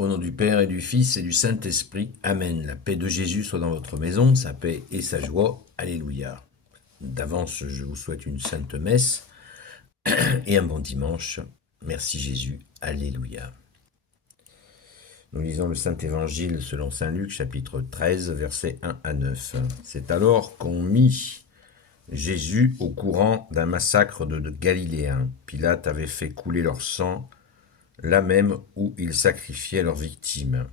Au nom du Père et du Fils et du Saint-Esprit. Amen. La paix de Jésus soit dans votre maison, sa paix et sa joie. Alléluia. D'avance, je vous souhaite une sainte messe et un bon dimanche. Merci Jésus. Alléluia. Nous lisons le Saint-Évangile selon Saint Luc, chapitre 13, versets 1 à 9. C'est alors qu'on mit Jésus au courant d'un massacre de Galiléens. Pilate avait fait couler leur sang là même où ils sacrifiaient leurs victimes.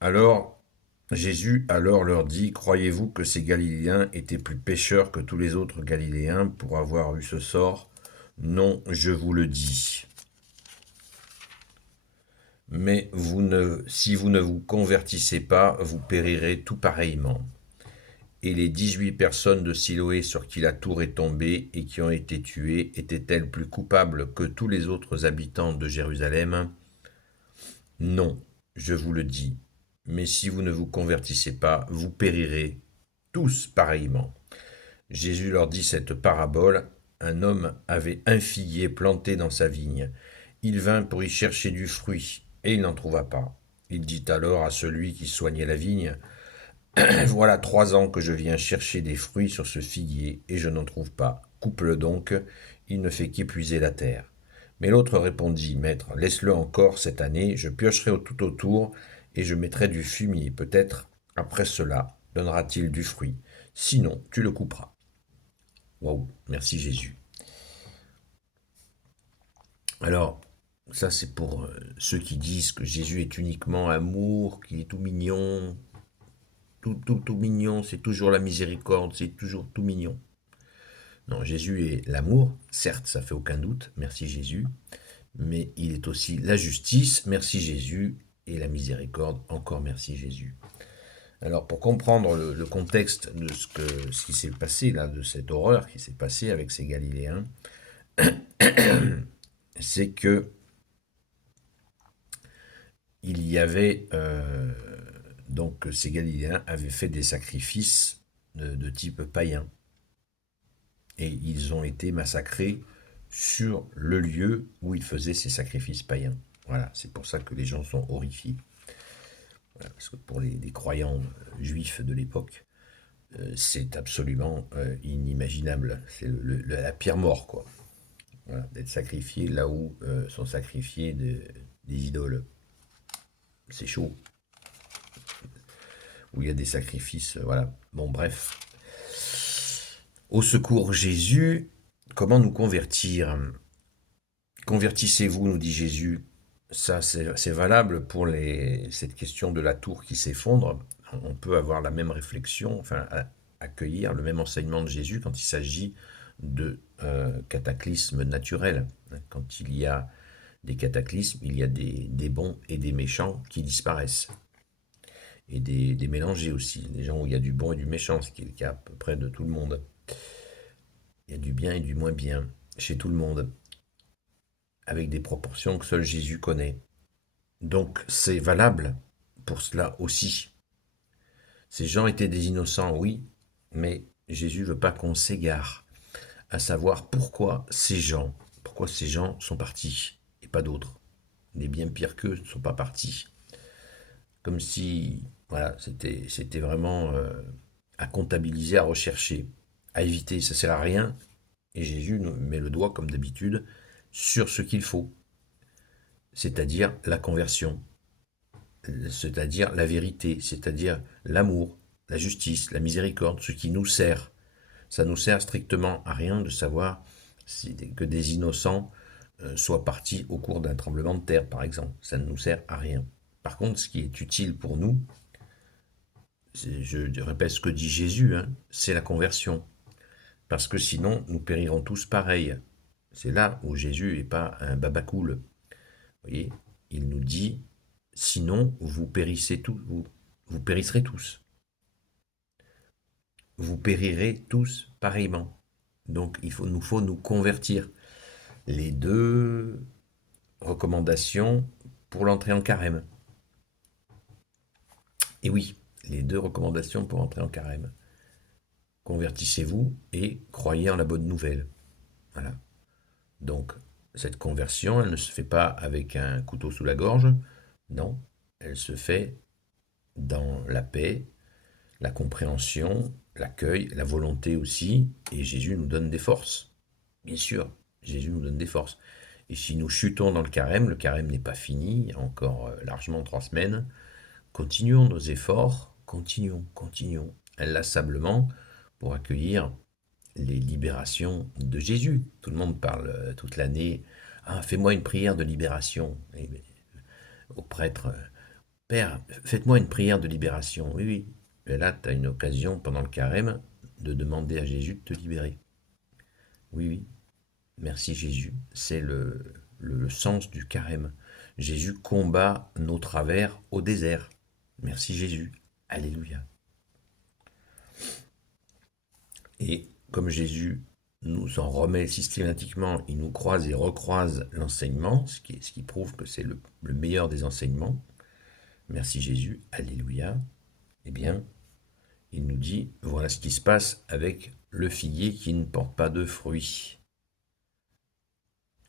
Alors Jésus leur dit, « Croyez-vous que ces Galiléens étaient plus pécheurs que tous les autres Galiléens pour avoir eu ce sort? Non, je vous le dis. Mais si vous ne vous convertissez pas, vous périrez tout pareillement. » Et les 18 personnes de Siloé sur qui la tour est tombée et qui ont été tuées étaient-elles plus coupables que tous les autres habitants de Jérusalem? Non, je vous le dis. Mais si vous ne vous convertissez pas, vous périrez tous pareillement. Jésus leur dit cette parabole. Un homme avait un figuier planté dans sa vigne. Il vint pour y chercher du fruit, et il n'en trouva pas. Il dit alors à celui qui soignait la vigne, « Voilà 3 ans que je viens chercher des fruits sur ce figuier, et je n'en trouve pas. Coupe-le donc, il ne fait qu'épuiser la terre. » Mais l'autre répondit, « Maître, laisse-le encore cette année, je piocherai tout autour, et je mettrai du fumier. Peut-être, après cela, donnera-t-il du fruit. Sinon, tu le couperas. » Waouh, merci Jésus. Alors, ça c'est pour ceux qui disent que Jésus est uniquement amour, qu'il est tout mignon. Tout mignon, c'est toujours la miséricorde, c'est toujours tout mignon. Non, Jésus est l'amour, certes, ça fait aucun doute, merci Jésus, mais il est aussi la justice, merci Jésus, et la miséricorde, encore merci Jésus. Alors, pour comprendre le contexte de ce qui s'est passé, là, de cette horreur qui s'est passée avec ces Galiléens, c'est que il y avait, donc ces Galiléens avaient fait des sacrifices de type païen. Et ils ont été massacrés sur le lieu où ils faisaient ces sacrifices païens. Voilà, c'est pour ça que les gens sont horrifiés. Voilà, parce que pour les croyants juifs de l'époque, c'est absolument inimaginable. C'est la pire mort, quoi. Voilà, d'être sacrifié là où sont sacrifiés des idoles. C'est chaud. Où il y a des sacrifices, voilà. Bon, bref. Au secours Jésus, comment nous convertir? Convertissez-vous, nous dit Jésus. Ça, c'est valable pour cette question de la tour qui s'effondre. On peut avoir la même réflexion, enfin, accueillir le même enseignement de Jésus quand il s'agit de cataclysmes naturels. Quand il y a des cataclysmes, il y a des bons et des méchants qui disparaissent. Et des mélangés aussi, des gens où il y a du bon et du méchant, ce qui est le cas à peu près de tout le monde. Il y a du bien et du moins bien chez tout le monde, avec des proportions que seul Jésus connaît. Donc c'est valable pour cela aussi. Ces gens étaient des innocents, oui, mais Jésus ne veut pas qu'on s'égare, à savoir pourquoi ces gens sont partis, et pas d'autres. Des bien pires qu'eux ne sont pas partis. Comme si, voilà, c'était vraiment à comptabiliser, à rechercher, à éviter, ça ne sert à rien. Et Jésus nous met le doigt, comme d'habitude, sur ce qu'il faut, c'est-à-dire la conversion, c'est-à-dire la vérité, c'est-à-dire l'amour, la justice, la miséricorde, ce qui nous sert. Ça nous sert strictement à rien de savoir que des innocents soient partis au cours d'un tremblement de terre, par exemple. Ça ne nous sert à rien. Par contre, ce qui est utile pour nous, je répète ce que dit Jésus, hein, c'est la conversion. Parce que sinon, nous périrons tous pareil. C'est là où Jésus n'est pas un babacool. Vous voyez, il nous dit, sinon vous périssez tous, vous périsserez tous. Vous périrez tous pareillement. Donc nous faut nous convertir. Les 2 recommandations pour l'entrée en carême. Et oui, les 2 recommandations pour entrer en carême. Convertissez-vous et croyez en la bonne nouvelle. Voilà. Donc, cette conversion, elle ne se fait pas avec un couteau sous la gorge, Non, elle se fait dans la paix, la compréhension, l'accueil, la volonté aussi, et Jésus nous donne des forces. Bien sûr, Jésus nous donne des forces. Et si nous chutons dans le carême n'est pas fini, il y a encore largement 3 semaines, continuons nos efforts, continuons, inlassablement, pour accueillir les libérations de Jésus. Tout le monde parle toute l'année, ah, fais-moi une prière de libération. Et, au prêtre, Père, faites-moi une prière de libération. Oui, oui. Et là, tu as une occasion pendant le carême de demander à Jésus de te libérer. Oui, oui. Merci Jésus. C'est le sens du carême. Jésus combat nos travers au désert. Merci Jésus. Alléluia. Et comme Jésus nous en remet systématiquement, il nous croise et recroise l'enseignement, ce qui prouve que c'est le meilleur des enseignements. Merci Jésus. Alléluia. Eh bien, il nous dit, voilà ce qui se passe avec le figuier qui ne porte pas de fruits.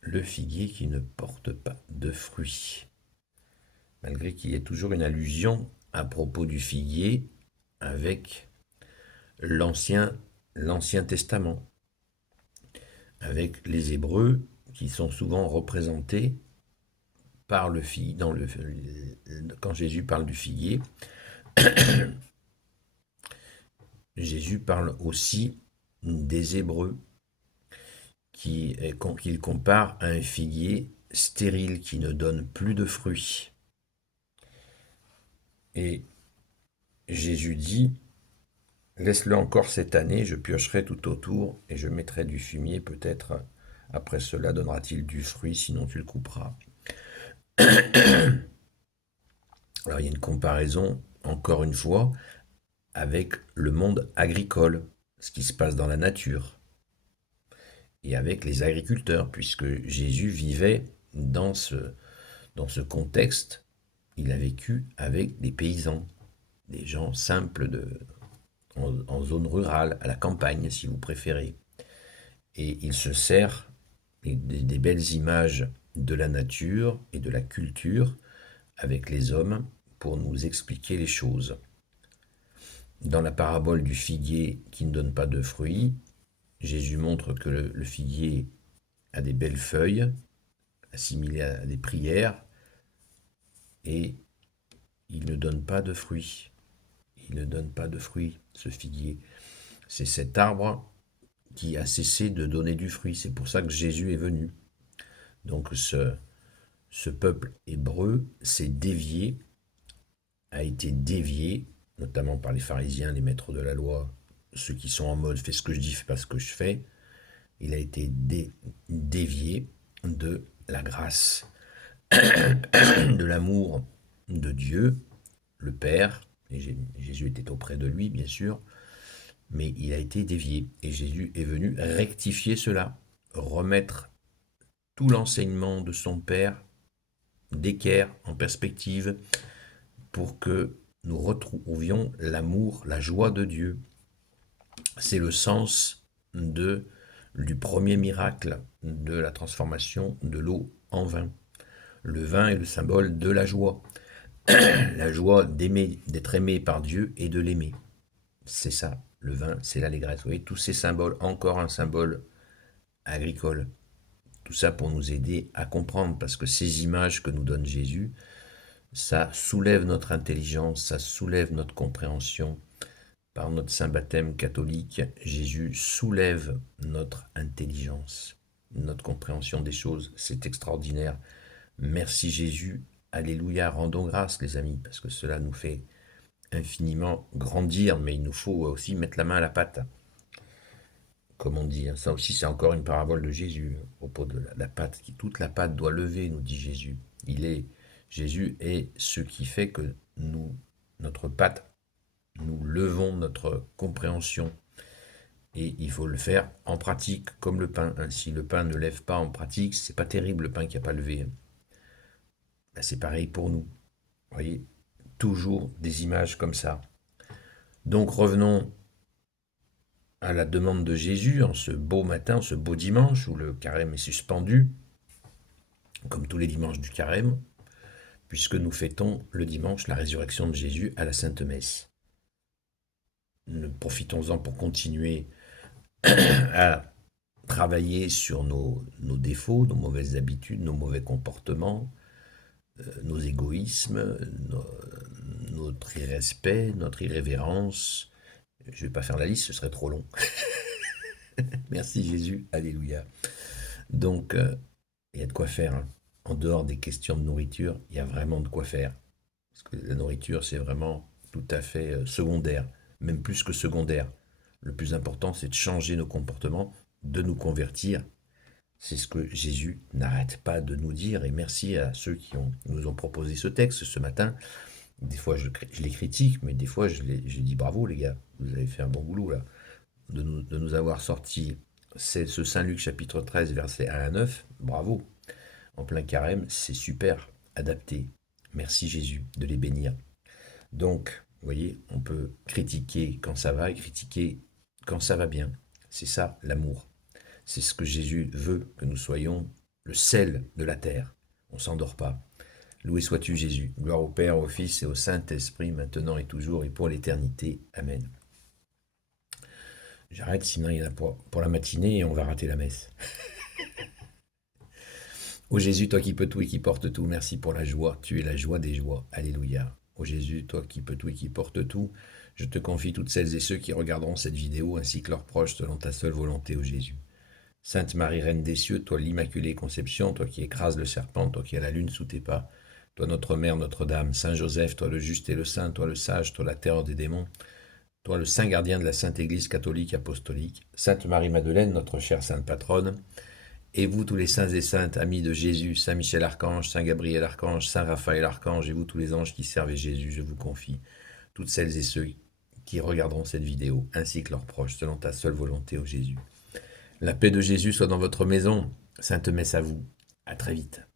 Le figuier qui ne porte pas de fruits. Malgré qu'il y ait toujours une allusion à propos du figuier avec l'Ancien Testament, avec les Hébreux qui sont souvent représentés par le figuier. Quand Jésus parle du figuier, Jésus parle aussi des Hébreux qu'il compare à un figuier stérile qui ne donne plus de fruits. Et Jésus dit, laisse-le encore cette année, je piocherai tout autour et je mettrai du fumier, peut-être après cela donnera-t-il du fruit, sinon tu le couperas. Alors il y a une comparaison, encore une fois, avec le monde agricole, ce qui se passe dans la nature, et avec les agriculteurs, puisque Jésus vivait dans ce contexte. Il a vécu avec des paysans, des gens simples en zone rurale, à la campagne si vous préférez. Et il se sert des belles images de la nature et de la culture avec les hommes pour nous expliquer les choses. Dans la parabole du figuier qui ne donne pas de fruits, Jésus montre que le figuier a des belles feuilles, assimilées à des prières, et il ne donne pas de fruits. Il ne donne pas de fruits, ce figuier. C'est cet arbre qui a cessé de donner du fruit. C'est pour ça que Jésus est venu. Donc ce peuple hébreu s'est dévié, a été dévié, notamment par les pharisiens, les maîtres de la loi, ceux qui sont en mode fais ce que je dis, fais pas ce que je fais. Il a été dévié de la grâce, de l'amour de Dieu, le Père, et Jésus était auprès de lui, bien sûr, mais il a été dévié. Et Jésus est venu rectifier cela, remettre tout l'enseignement de son Père d'équerre en perspective pour que nous retrouvions l'amour, la joie de Dieu. C'est le sens du premier miracle de la transformation de l'eau en vin. Le vin est le symbole de la joie. La joie d'être aimé par Dieu et de l'aimer. C'est ça, le vin, c'est l'allégresse. Vous voyez, tous ces symboles, encore un symbole agricole. Tout ça pour nous aider à comprendre, parce que ces images que nous donne Jésus, ça soulève notre intelligence, ça soulève notre compréhension. Par notre saint baptême catholique, Jésus soulève notre intelligence, notre compréhension des choses. C'est extraordinaire. Merci Jésus. Alléluia. Rendons grâce, les amis, parce que cela nous fait infiniment grandir, mais il nous faut aussi mettre la main à la pâte. Comme on dit, ça aussi c'est encore une parabole de Jésus, à propos de la pâte, toute la pâte doit lever, nous dit Jésus. Jésus est ce qui fait que notre pâte, nous levons notre compréhension. Et il faut le faire en pratique, comme le pain. Si le pain ne lève pas en pratique, c'est pas terrible le pain qui n'a pas levé. C'est pareil pour nous. Vous voyez, toujours des images comme ça. Donc revenons à la demande de Jésus en ce beau matin, ce beau dimanche où le carême est suspendu, comme tous les dimanches du carême. puisque nous fêtons le dimanche la résurrection de Jésus à la Sainte Messe. Profitons-en pour continuer à travailler sur nos défauts, nos mauvaises habitudes, nos mauvais comportements, nos égoïsmes, notre irrespect, notre irrévérence. Je ne vais pas faire la liste, ce serait trop long. Merci Jésus, alléluia. Donc, il y a de quoi faire, hein. En dehors des questions de nourriture, il y a vraiment de quoi faire. Parce que la nourriture, c'est vraiment tout à fait secondaire, même plus que secondaire. Le plus important, c'est de changer nos comportements, de nous convertir. C'est ce que Jésus n'arrête pas de nous dire. Et merci à ceux qui nous ont proposé ce texte ce matin. Des fois, je les critique, mais des fois, je dis bravo, les gars. Vous avez fait un bon boulot, là. De nous avoir sorti ce Saint Luc chapitre 13, versets 1 à 9. Bravo. En plein carême, c'est super, adapté. Merci Jésus de les bénir. Donc, vous voyez, on peut critiquer quand ça va et critiquer quand ça va bien. C'est ça, l'amour. C'est ce que Jésus veut, que nous soyons le sel de la terre. On ne s'endort pas. Loué sois-tu Jésus. Gloire au Père, au Fils et au Saint-Esprit, maintenant et toujours et pour l'éternité. Amen. J'arrête, sinon il y en a pour la matinée et on va rater la messe. Ô Jésus, toi qui peux tout et qui portes tout, merci pour la joie. Tu es la joie des joies. Alléluia. Ô Jésus, toi qui peux tout et qui portes tout, je te confie toutes celles et ceux qui regarderont cette vidéo ainsi que leurs proches selon ta seule volonté, ô Jésus. Sainte Marie, Reine des cieux, toi l'Immaculée Conception, toi qui écrases le serpent, toi qui as la lune sous tes pas, toi notre Mère, Notre-Dame, Saint Joseph, toi le juste et le saint, toi le sage, toi la terreur des démons, toi le saint gardien de la Sainte Église catholique apostolique, Sainte Marie-Madeleine, notre chère Sainte Patronne, et vous tous les saints et saintes, amis de Jésus, Saint Michel Archange, Saint Gabriel Archange, Saint Raphaël Archange, et vous tous les anges qui servent Jésus, je vous confie, toutes celles et ceux qui regarderont cette vidéo, ainsi que leurs proches, selon ta seule volonté, ô Jésus. La paix de Jésus soit dans votre maison. Sainte Messe à vous. À très vite.